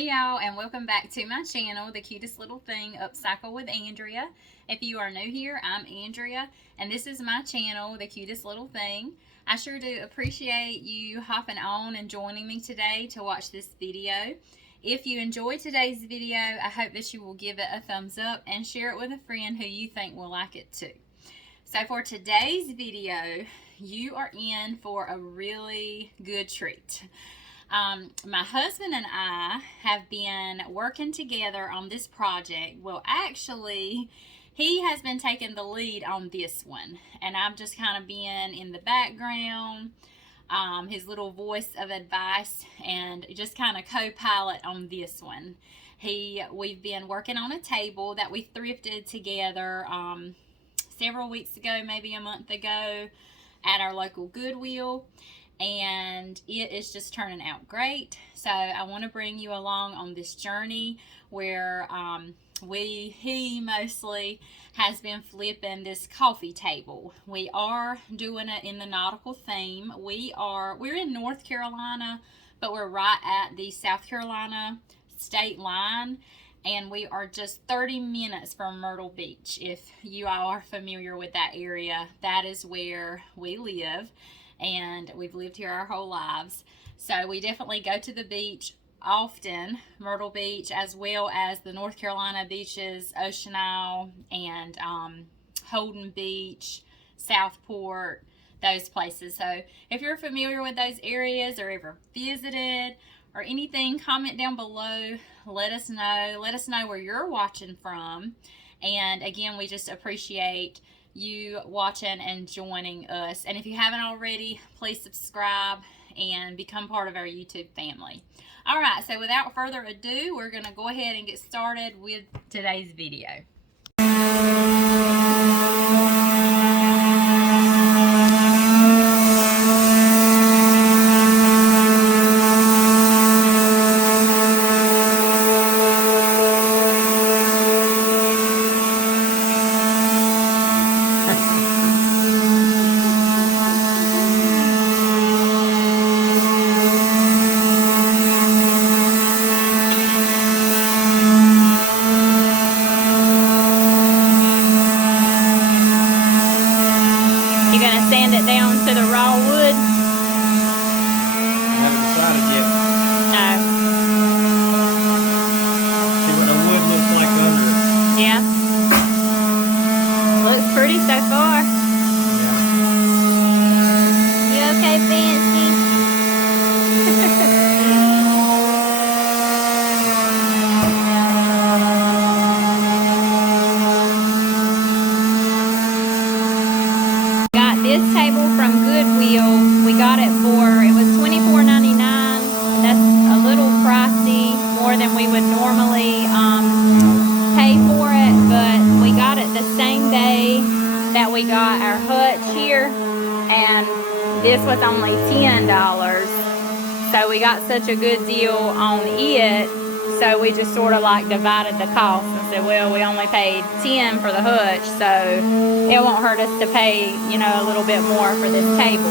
Hey y'all, and welcome back to my channel, The Cutest Little Thing, Upcycle with Andrea. If you are new here, I'm Andrea, and this is my channel, The Cutest Little Thing. I sure do appreciate you hopping on and joining me today to watch this video. If you enjoyed today's video, I hope that you will give it a thumbs up and share it with a friend who you think will like it too. So for today's video, you are in for a really good treat. My husband and I have been working together on this project. Well, actually, he has been taking the lead on this one, and I've just kind of been in the background, his little voice of advice, and just kind of co-pilot on this one. We've been working on a table that we thrifted together several weeks ago, maybe a month ago, at our local Goodwill. And it is just turning out great. So I want to bring you along on this journey where he mostly has been flipping this coffee table. We are doing it in the nautical theme. We're in North Carolina, but we're right at the South Carolina state line, and we are just 30 minutes from Myrtle Beach. If you all are familiar with that area, that is where we live. And we've lived here our whole lives. So we definitely go to the beach often, Myrtle Beach, as well as the North Carolina beaches, Ocean Isle, and Holden Beach, Southport, those places. So if you're familiar with those areas or ever visited or anything, comment down below. Let us know. Let us know where you're watching from. And again, we just appreciate you watching and joining us. And if you haven't already, please subscribe and become part of our YouTube family. All right, so without further ado, we're going to go ahead and get started with today's video. You're going to sand it down to the raw wood? I haven't decided yet. No. See what the wood looks like under it. Yeah. Looks pretty so far. Yeah. You okay, Fancy? This table from Goodwill, we got it was $24.99. That's a little pricey, more than we would normally pay for it, but we got it the same day that we got our hutch here, and this was only $10. So we got such a good deal on it, so we just sort of like divided the cost and said, well, we only paid $10 for the hutch, so it won't hurt us to pay, you know, a little bit more for this table.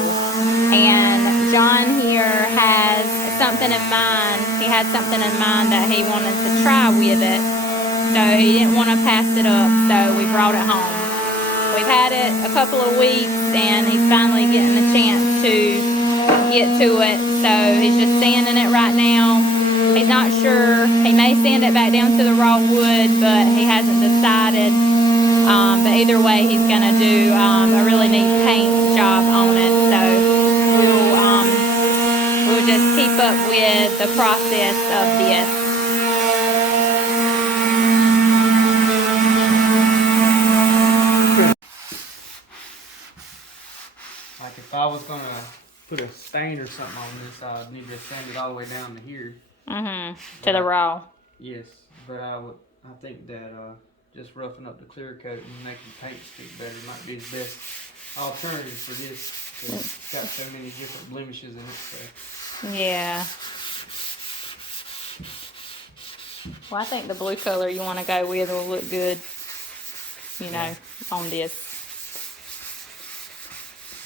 And John here has something in mind. He had something in mind that he wanted to try with it, so he didn't want to pass it up, so we brought it home. We've had it a couple of weeks, and he's finally getting the chance to get to it, so he's just sanding it right now. He's not sure. He may sand it back down to the raw wood, but he hasn't decided. But either way, he's going to do a really neat paint job on it, so we'll just keep up with the process of this. Like if I was going to put a stain or something on this, I'd need to sand it all the way down to here. To the raw. Yes, but I think that just roughing up the clear coat and making the paint stick better might be the best alternative for this. It's got so many different blemishes in it. So. Yeah. Well, I think the blue color you want to go with will look good, you know, on this.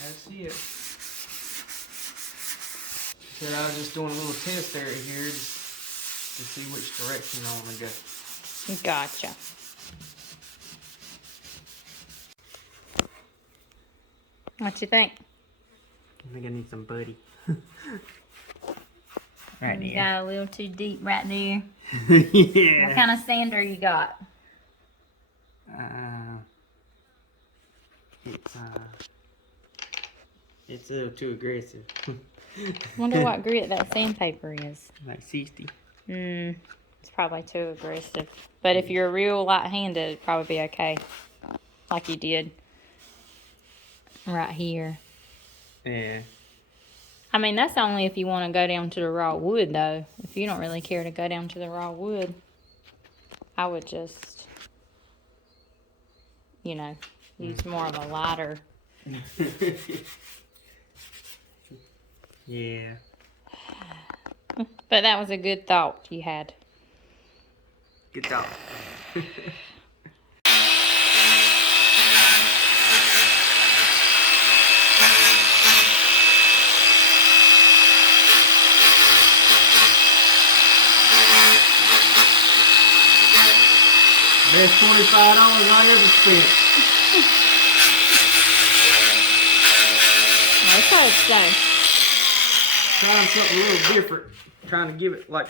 I see it. So I was just doing a little test area here. to see which direction I want to go. Gotcha. What you think? I think I need some buddy. Right You there. got a little too deep right there. Yeah. What kind of sander you got? It's a little too aggressive. Wonder what grit that sandpaper is. Like 60. It's probably too aggressive. But if you're real light-handed, it'd probably be okay. Like you did right here. Yeah. I mean, that's only if you want to go down to the raw wood, though. If you don't really care to go down to the raw wood, I would just, you know, use more of a lighter. Yeah. But that was a good thought you had. Good job. Best $25 I ever spent. That's what I'd say. Trying something a little different. Trying to give it like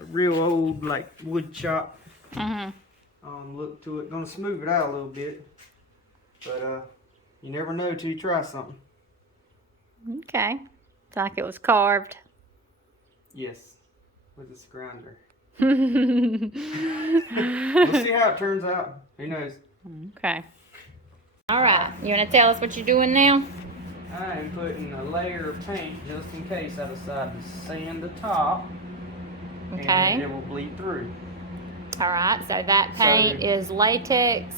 a real old like wood chop look to it. Gonna smooth it out a little bit. But you never know till you try something. Okay. It's like it was carved. Yes. With this grinder. Okay. We'll see how it turns out. Who knows? All right. You want to tell us what you're doing now? I am putting a layer of paint just in case I decide to sand the top. Okay. And it will bleed through. All right. So that paint is latex,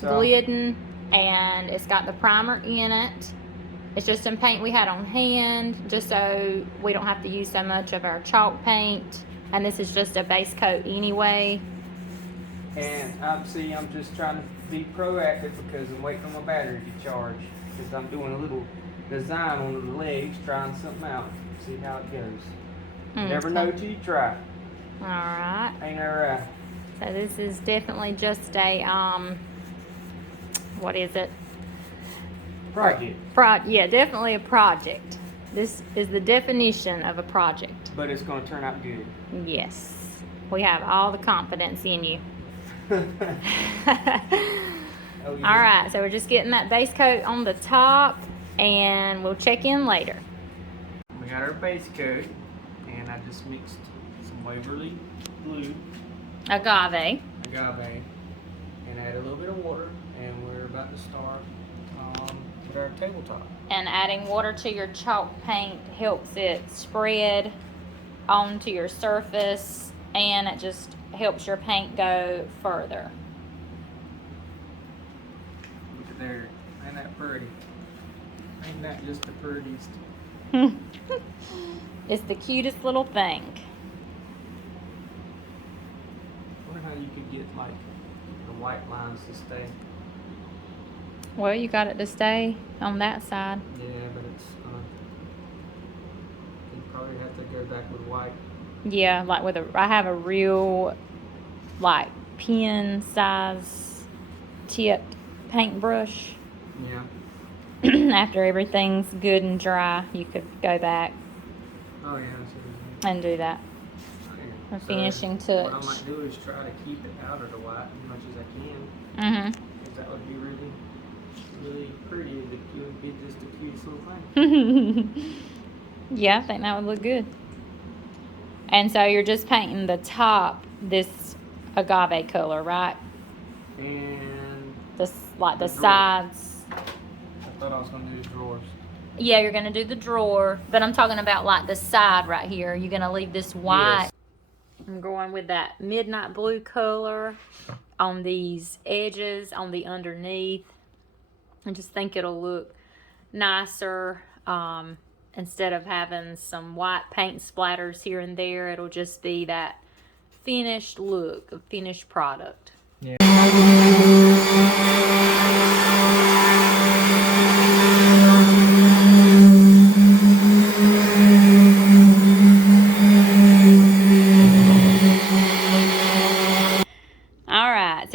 So, Glidden, and it's got the primer in it. It's just some paint we had on hand, just so we don't have to use so much of our chalk paint. And this is just a base coat anyway. and I'm just trying to be proactive because I'm waiting on my battery to charge. Because I'm doing a little design on the legs, trying something out, see how it goes. You never know till you try. All right. Ain't that right? So this is definitely just a what is it? Project. Yeah, definitely a project. This is the definition of a project. But it's going to turn out good. Yes. We have all the confidence in you. Oh, yeah. All right, so we're just getting that base coat on the top, and we'll check in later. We got our base coat, and I just mixed some Waverly glue, Agave. agave, and add a little bit of water, and we're about to start with our tabletop. And adding water to your chalk paint helps it spread onto your surface, and it just helps your paint go further. Look at there. Ain't that pretty? Ain't that just the prettiest? It's the cutest little thing. I wonder how you could get like the white lines to stay. Well, you got it to stay on that side. Yeah, but it's you probably have to go back with white. Yeah, like I have a real, like, pen size tipped paintbrush. Yeah. After everything's good and dry, you could go back Oh yeah. So, and do that. yeah. A finishing What I touch. might do is try to keep it out of the white as much as I can. Mm-hmm. Because that would be really, really pretty. It would be just the cutest little thing. Yeah, I think that would look good. And so you're just painting the top this agave color, right? And This, like the The drawer. sides. I thought I was going to do the drawers. Yeah, you're gonna do the drawer, but I'm talking about like the side right here. You're gonna leave this white. Yes. I'm going with that midnight blue color on these edges, on the underneath. I just think it'll look nicer. Instead of having some white paint splatters here and there, it'll just be that finished look, a finished product. Yeah.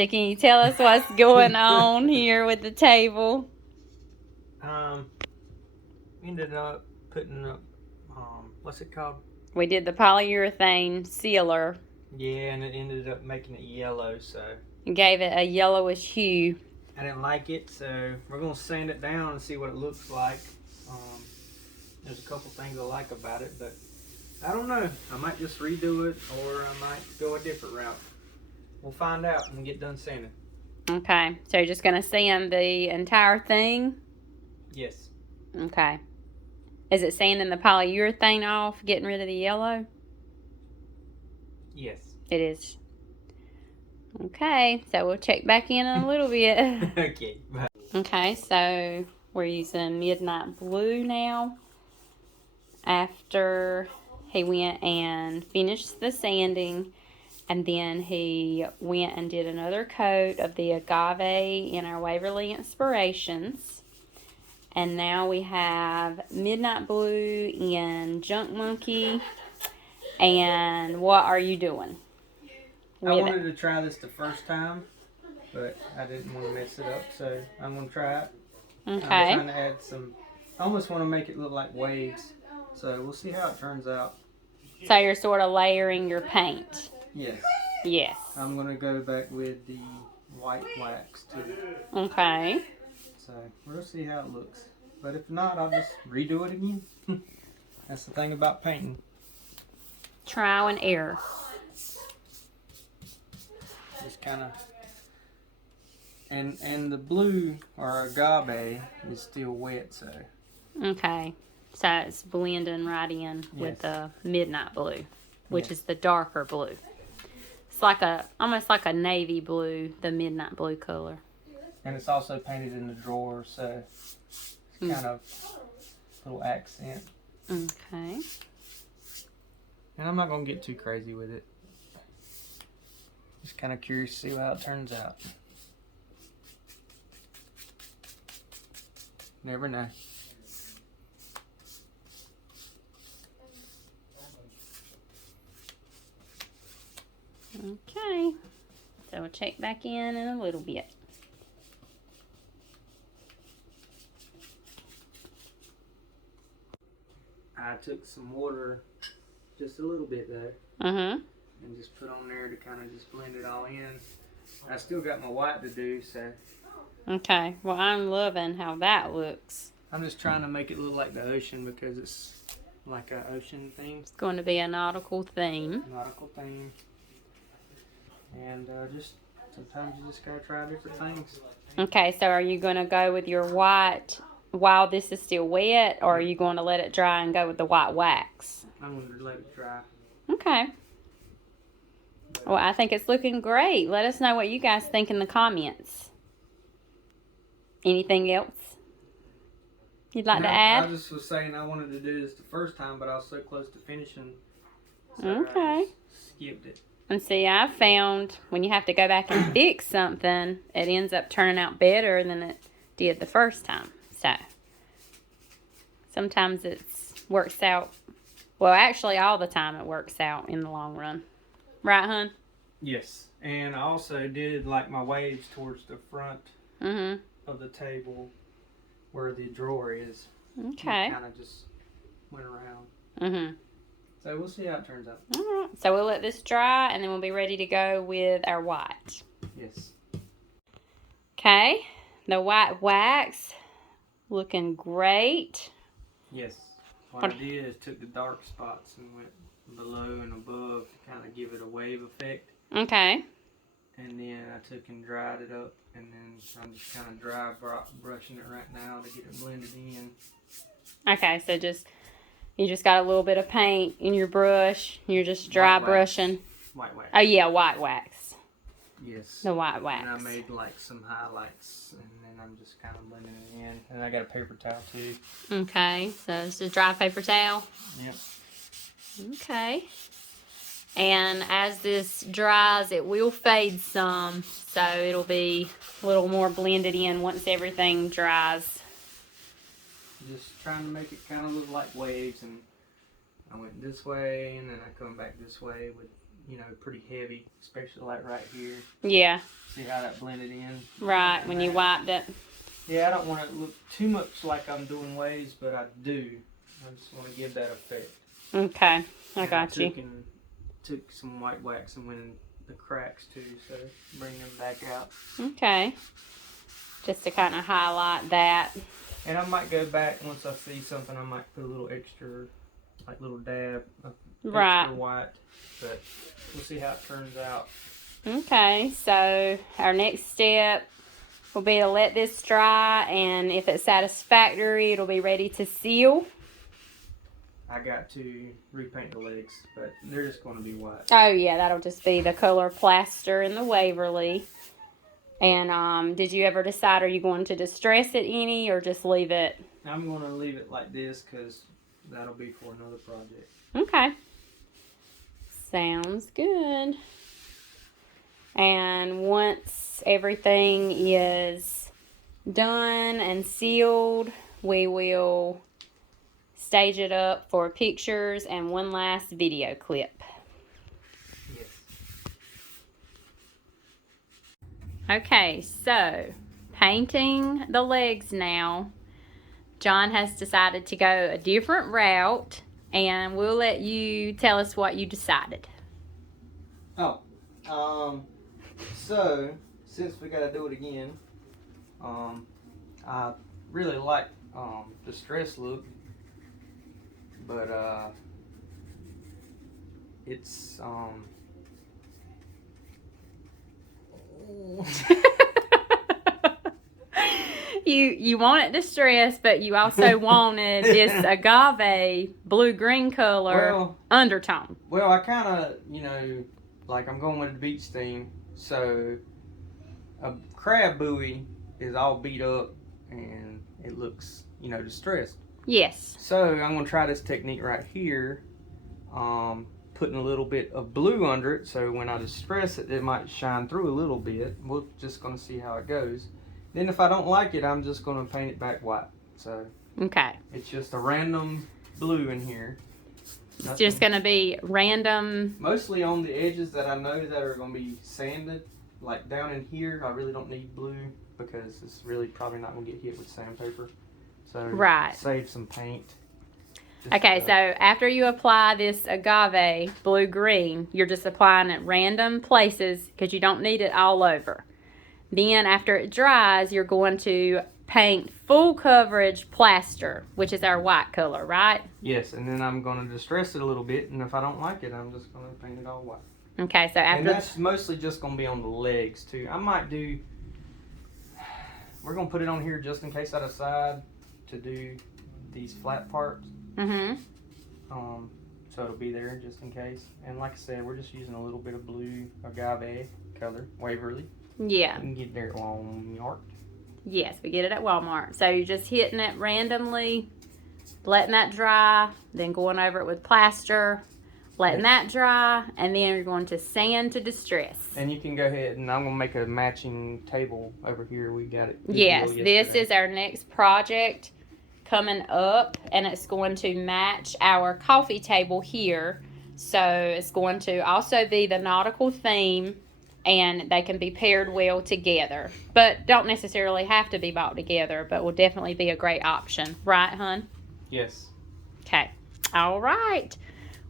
So can you tell us what's going on here with the table? Ended up putting up, what's it called? We did the polyurethane sealer. Yeah, and it ended up making it yellow, so And gave it a yellowish hue. I didn't like it, so we're gonna sand it down and see what it looks like. There's a couple things I like about it, but I don't know. I might just redo it, or I might go a different route. We'll find out when we get done sanding. Okay, so you're just gonna sand the entire thing? Yes. Okay. Is it sanding the polyurethane off, getting rid of the yellow? Yes. It is. Okay, so we'll check back in a little bit. Okay. Bye. Okay, so we're using Midnight Blue now. After he went and finished the sanding, and then he went and did another coat of the agave in our Waverly Inspirations. And now we have Midnight Blue in Junk Monkey. And what are you doing? I wanted to try this the first time, but I didn't want to mess it up, so I'm going to try it. Okay. I'm trying to add some, I almost want to make it look like waves, so we'll see how it turns out. So you're sort of layering your paint? Yes. Yes. I'm going to go back with the white wax too. Okay. So we'll see how it looks. But if not, I'll just redo it again. That's the thing about painting. Trial and error. Just kind of, and the blue or agave is still wet, so. Okay. So it's blending right in with the Midnight Blue, which is the darker blue. It's like almost like a navy blue, the Midnight Blue color. And it's also painted in the drawer, so it's kind of a little accent. Okay. And I'm not going to get too crazy with it. Just kind of curious to see how it turns out. Never know. Okay. So we'll check back in a little bit. I took some water, just a little bit though, Mm-hmm. and just put on there to kind of just blend it all in. I still got my white to do, so. Okay. Well, I'm loving how that looks. I'm just trying to make it look like the ocean because it's like an ocean theme. It's going to be a nautical theme. Nautical theme. And just sometimes you just gotta try different things. Okay, so are you going to go with your white while this is still wet, or are you going to let it dry and go with the white wax? I'm gonna let it dry. Okay. Well, I think it's looking great. Let us know what you guys think in the comments. Anything else you'd like to add? I just was saying I wanted to do this the first time, but I was so close to finishing. So Okay. I just skipped it. And see, I've found when you have to go back and fix something, it ends up turning out better than it did the first time. So sometimes it works out. Well, actually, all the time it works out in the long run. Right, hun? Yes. And I also did like my waves towards the front Mm-hmm. of the table where the drawer is. Okay. Kind of just went around. Mm-hmm. So we'll see how it turns out. All right. So we'll let this dry, and then we'll be ready to go with our white. Yes. Okay. The white wax looking great. Yes. What I did is took the dark spots and went below and above to kind of give it a wave effect. Okay. And then I took and dried it up, and then I'm just kind of dry brushing it right now to get it blended in. Okay, so you just got a little bit of paint in your brush. You're just dry brushing. White wax. Oh yeah, white wax. Yes. The white wax. And I made like some highlights, and then I'm just kind of blending it in. And I got a paper towel too. Okay, so it's a dry paper towel. Yep. Okay. And as this dries, it will fade some, so it'll be a little more blended in once everything dries. Just trying to make it kind of look like waves, and I went this way, and then I come back this way with you know, pretty heavy, especially like right here. Yeah. See how that blended in? Right, when you wiped it. Yeah, I don't want it to look too much like I'm doing waves, but I do. I just want to give that effect. Okay, I got you. Took some white wax and went in the cracks too, so bring them back out. Okay. Just to kind of highlight that. And I might go back once I see something. I might put a little extra, like little dab of extra white, but we'll see how it turns out. Okay, so our next step will be to let this dry, and if it's satisfactory, it'll be ready to seal. I got to repaint the legs, but they're just going to be white. Oh yeah, that'll just be the color plaster in the Waverly. And did you ever decide, are you going to distress it any or just leave it? I'm going to leave it like this because that'll be for another project. Okay. Sounds good. And once everything is done and sealed, we will stage it up for pictures and one last video clip. Yes. Okay, so painting the legs now. John has decided to go a different route, and we'll let you tell us what you decided. So since we got to do it again, I really like the stress look, but it's You want it distressed, but you also wanted this agave blue-green color undertone. Well, I kind of, you know, like I'm going with a beach theme, so a crab buoy is all beat up and it looks, you know, distressed. Yes. So I'm going to try this technique right here, putting a little bit of blue under it, so when I distress it, it might shine through a little bit. We're just going to see how it goes. Then if I don't like it, I'm just going to paint it back white. So okay, it's just a random blue in here. It's just going to be random. Mostly on the edges that I know that are going to be sanded. Like down in here, I really don't need blue because it's really probably not going to get hit with sandpaper. So right, save some paint. Okay, so after you apply this agave blue-green, you're just applying it random places because you don't need it all over. Then after it dries, you're going to paint full coverage plaster, which is our white color, right? Yes, and then I'm going to distress it a little bit, and if I don't like it, I'm just going to paint it all white. Okay, so after... And that's mostly just going to be on the legs, too. I might do... We're going to put it on here just in case I decide to do these flat parts. Mm-hmm. So it'll be there just in case. And like I said, we're just using a little bit of blue agave color, Waverly. Yeah. You can get there at Walmart. Yes, we get it at Walmart. So you're just hitting it randomly, letting that dry, then going over it with plaster, letting that dry, and then you're going to sand to distress. And you can go ahead, and I'm going to make a matching table over here. We got it. Yes, this is our next project coming up, and it's going to match our coffee table here. So it's going to also be the nautical theme, and they can be paired well together, but don't necessarily have to be bought together, but will definitely be a great option. Right, hun? Yes. Okay. All right.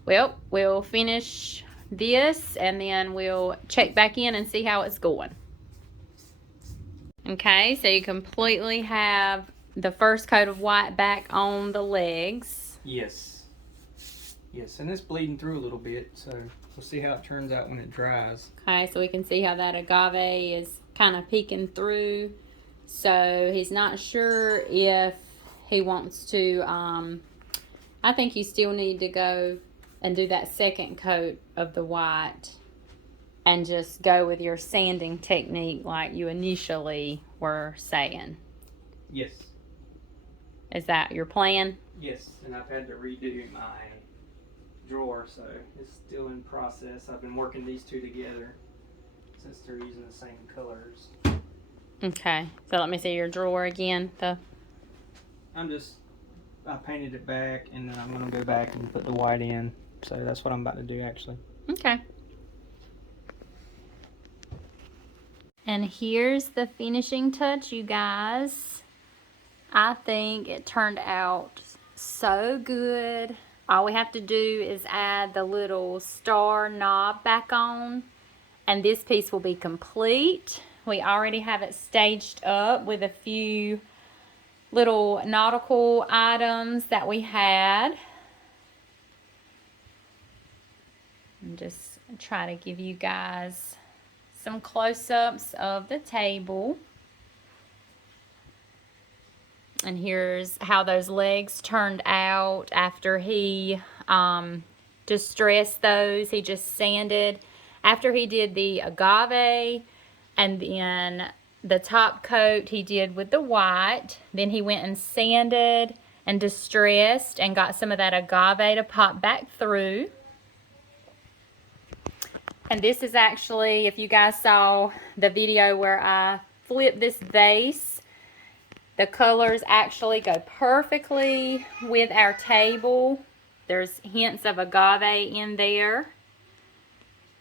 Well, we'll finish this, and then we'll check back in and see how it's going. Okay, so you completely have the first coat of white back on the legs. Yes. Yes, and it's bleeding through a little bit, so we'll see how it turns out when it dries. Okay, so we can see how that agave is kind of peeking through. So he's not sure if he wants to, I think you still need to go and do that second coat of the white and just go with your sanding technique like you initially were saying. Yes. Is that your plan? Yes, and I've had to redo my drawer, so it's still in process. I've been working these two together since they're using the same colors. Okay, so let me see your drawer again. I painted it back, and then I'm going to go back and put the white in. So that's what I'm about to do, actually. Okay. And here's the finishing touch, you guys. I think it turned out so good. All we have to do is add the little star knob back on, and this piece will be complete. We already have it staged up with a few little nautical items that we had. And just try to give you guys some close-ups of the table. And here's how those legs turned out after he distressed those. He just sanded after he did the agave, and then the top coat he did with the white. Then he went and sanded and distressed and got some of that agave to pop back through. And this is actually, if you guys saw the video where I flipped this vase, the colors actually go perfectly with our table. There's hints of agave in there,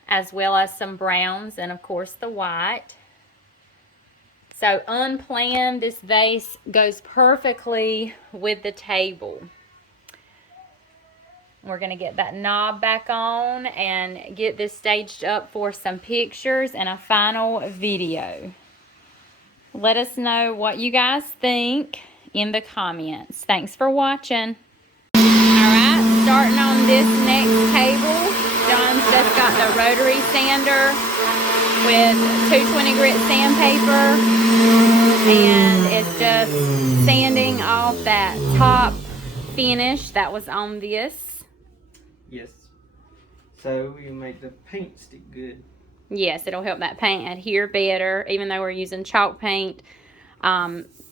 as well as some browns and of course the white. So unplanned, this vase goes perfectly with the table. We're going to get that knob back on and get this staged up for some pictures and a final video. Let us know what you guys think in the comments. Thanks for watching. Alright, starting on this next table, John's just got the rotary sander with 220 grit sandpaper, and it's just sanding off that top finish that was on this. Yes. So we make the paint stick good. Yes, it'll help that paint adhere better, even though we're using chalk paint.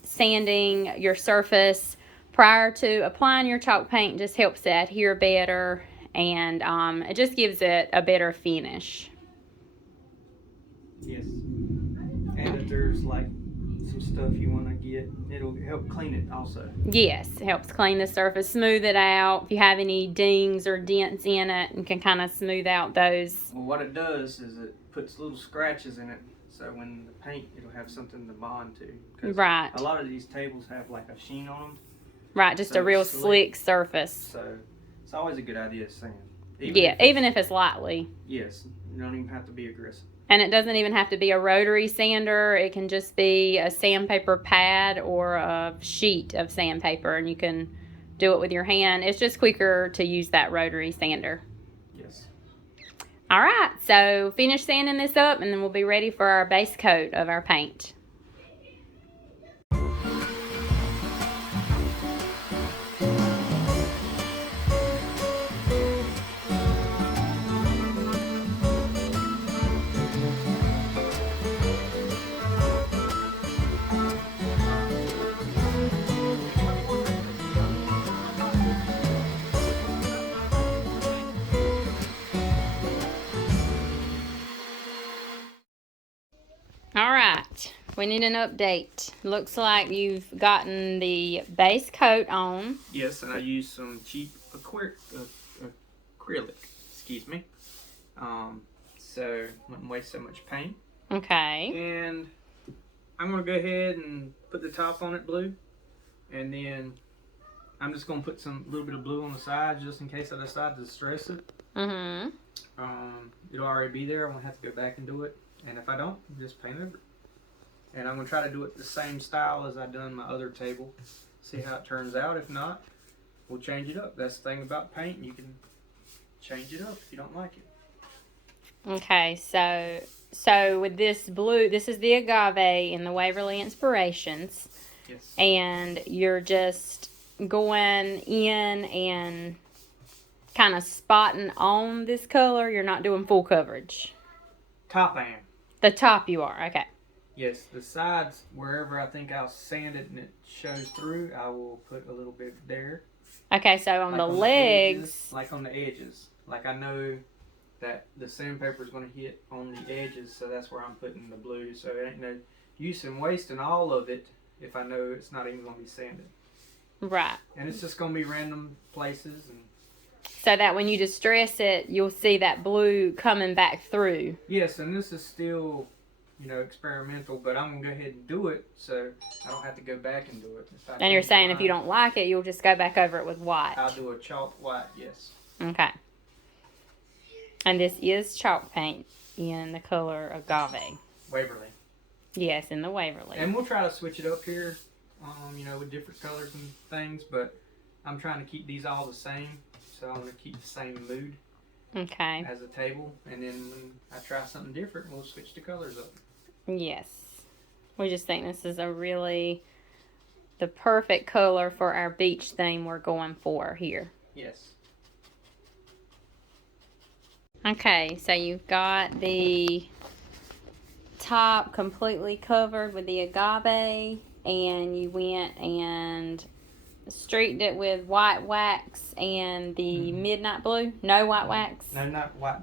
Sanding your surface prior to applying your chalk paint just helps it adhere better, and it just gives it a better finish. Yes. And if there's like some stuff you want to get, it'll help clean it also. Yes, it helps clean the surface, smooth it out. If you have any dings or dents in it, and can kind of smooth out those. Well, what it does is it puts little scratches in it, so when the paint, it'll have something to bond to. 'Cause right. A lot of these tables have like a sheen on them. Right, just so a real slick surface. So it's always a good idea to sand. Even if it's lightly. Yes, you don't even have to be aggressive. And it doesn't even have to be a rotary sander. It can just be a sandpaper pad or a sheet of sandpaper, and you can do it with your hand. It's just quicker to use that rotary sander. Yes. All right, so finish sanding this up, and then we'll be ready for our base coat of our paint. All right, we need an update. Looks like you've gotten the base coat on. Yes, and I used some cheap acrylic, excuse me. So wouldn't waste so much paint. Okay. And I'm gonna go ahead and put the top on it blue, and then I'm just gonna put some little bit of blue on the side just in case I decide to distress it. Mm-hmm. It'll already be there. I won't have to go back and do it. And if I don't, just paint over it. And I'm going to try to do it the same style as I done my other table. See how it turns out. If not, we'll change it up. That's the thing about paint. You can change it up if you don't like it. Okay, so with this blue, this is the agave in the Waverly Inspirations. Yes. And you're just going in and kind of spotting on this color. You're not doing full coverage. Top I am. The top you are, okay. Yes, the sides, wherever I think I'll sand it and it shows through, I will put a little bit there. Okay, so on like the on legs. Edges, like on the edges. Like I know that the sandpaper is going to hit on the edges, so that's where I'm putting the blue. So it ain't no use in wasting all of it if I know it's not even going to be sanded. Right. And it's just going to be random places. And so that when you distress it, you'll see that blue coming back through. yes, and this is still experimental, but I'm gonna go ahead and do it so I don't have to go back and do it. And you're saying if you don't like it, you'll just go back over it with white. I'll do a chalk white, yes. Okay. And this is chalk paint in the color agave. Waverly. Yes, in the Waverly. And we'll try to switch it up here, with different colors and things, but I'm trying to keep these all the same, so I'm gonna keep the same mood. Okay. As a table, and then when I try something different, we'll switch the colors up. Yes. We just think this is the perfect color for our beach theme we're going for here. Yes. Okay, so you've got the top completely covered with the agave, and you went and streaked it with white wax and the midnight blue. No white wax? No, not white.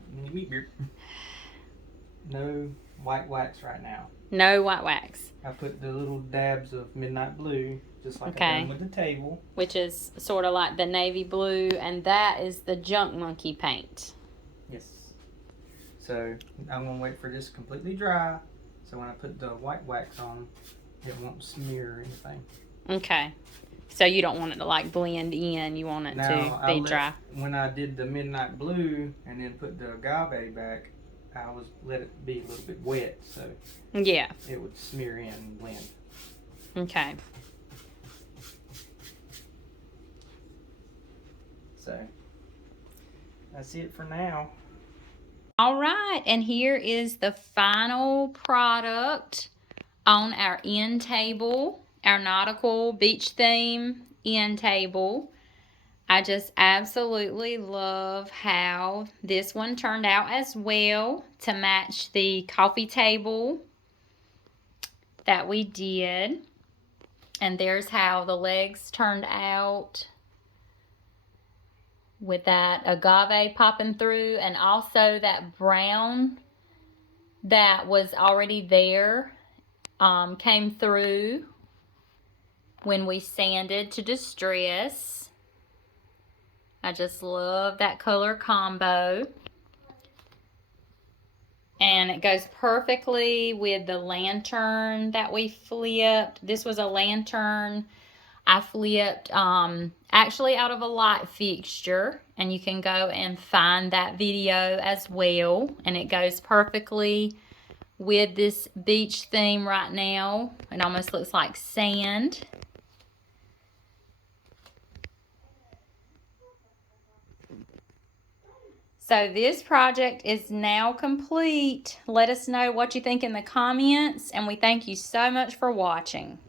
No white wax right now. No white wax. I put the little dabs of midnight blue, just like I done with the table. Which is sort of like the navy blue, and that is the junk monkey paint. Yes. So I'm going to wait for this completely dry, so when I put the white wax on, it won't smear or anything. Okay. So you don't want it to like blend in, you want it to be dry. When I did the midnight blue and then put the agave back, I let it be a little bit wet, so yeah, it would smear in and blend. Okay. So that's it for now. All right, and here is the final product on our end table, our nautical beach theme end table. I just absolutely love how this one turned out as well to match the coffee table that we did. And there's how the legs turned out with that agave popping through, and also that brown that was already there came through when we sanded to distress. I just love that color combo. And it goes perfectly with the lantern that we flipped. This was a lantern I flipped actually out of a light fixture. And you can go and find that video as well. And it goes perfectly with this beach theme right now. It almost looks like sand. So this project is now complete. Let us know what you think in the comments, and we thank you so much for watching.